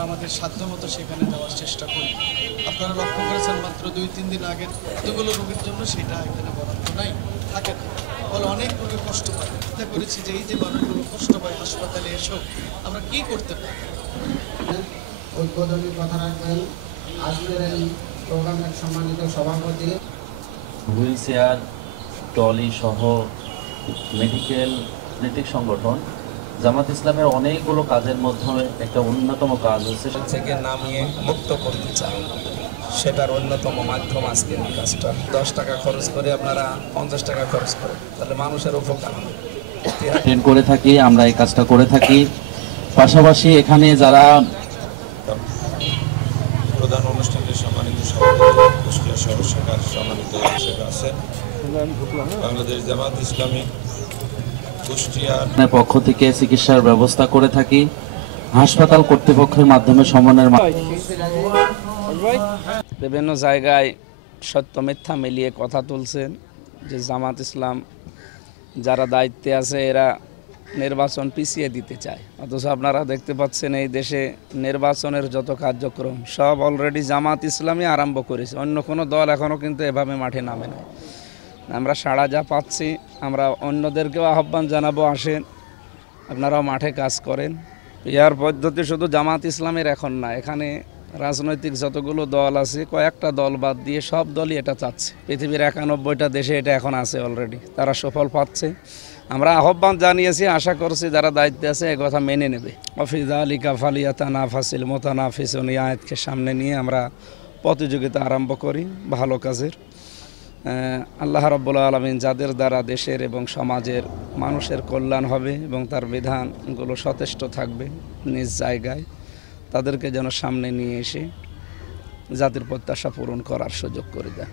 আমরা আমাদের সাধ্যমতো সেখানে যাওয়ার চেষ্টা করি। আপনারা লক্ষ্য করেছেন মাত্র 2-3 দিন আগের এতগুলো রোগীর জন্য সেটা এখানে বরাদ্দ নাই, থাকে না, ফলে অনেক রোগী কষ্ট পায়। চিন্তা করেছি যে এই যে মানুষগুলো কষ্ট পায় হাসপাতালে এসেও আমরা কী করতে পারি। উদ্বোধনী কথা রাখবেন আজকের এই প্রোগ্রামের সম্মানিত সভাপতি। হুইল চেয়ার, ট্রলি সহ মেডিকেল নৈতিক সংগঠন জামাত ইসলামের অনেকগুলো কাজের মধ্যে একটা অন্যতম কাজ হচ্ছে থেকে নামিয়ে মুক্ত করতে চান, সেটার অন্যতম মাধ্যম আজকের এই কাজটা। 10 টাকা খরচ করে আপনারা 50 টাকা খরচ করেন, তাহলে মানুষের উপকার হবে। ট্রেন করে থাকি, আমরা এই কাজটা করে থাকি। পাশাপাশি এখানে যারা প্রধান অনুষ্ঠানের সম্মানিত সভাপতি, কুষ্টিয়া শহর শাখার সম্মানিত আছেন, বাংলাদেশ জামাত ইসলামী কুষ্টিয়ার পক্ষ থেকে চিকিৎসার ব্যবস্থা করে থাকি। হাসপাতাল কর্তৃপক্ষের মাধ্যমে সমন্বয়ের বিভিন্ন জায়গায় সত্য মিথ্যা মিলিয়ে কথা তুলছেন যে জামাত ইসলাম যারা দায়িত্বে আছে এরা নির্বাচন পিছিয়ে দিতে চায়, অথচ আপনারা দেখতে পাচ্ছেন এই দেশে নির্বাচনের যত কার্যক্রম সব অলরেডি জামাত ইসলামই আরম্ভ করেছে। অন্য কোনো দল এখনও কিন্তু এভাবে মাঠে নামে না। আমরা সাড়া যা পাচ্ছি, আমরা অন্যদেরকেও আহ্বান জানাবো, আসেন আপনারাও মাঠে কাজ করেন। ইয়ার পদ্ধতি শুধু জামাত ইসলামের এখন না, এখানে রাজনৈতিক যতগুলো দল আছে কয়েকটা দল বাদ দিয়ে সব দলই এটা চাচ্ছে। পৃথিবীর 91টা দেশে এটা এখন আছে অলরেডি, তারা সফল পাচ্ছে। আমরা আহ্বান জানিয়েছি, আশা করছি যারা দায়িত্বে আছে এ কথা মেনে নেবে। অফিজা আলিকা ফালিয়াতানাফাসিল মোতানাফিসুন, এই আয়াতকে সামনে নিয়ে আমরা প্রতিযোগিতা আরম্ভ করি ভালো কাজের। আল্লাহ রাব্বুল আলামিন যাদের দ্বারা দেশের এবং সমাজের মানুষের কল্যাণ হবে এবং তার বিধানগুলো সচেষ্ট থাকবে নিজ জায়গায়, তাদেরকে যেন সামনে নিয়ে এসে জাতির প্রত্যাশা পূরণ করার সুযোগ করে দেয়।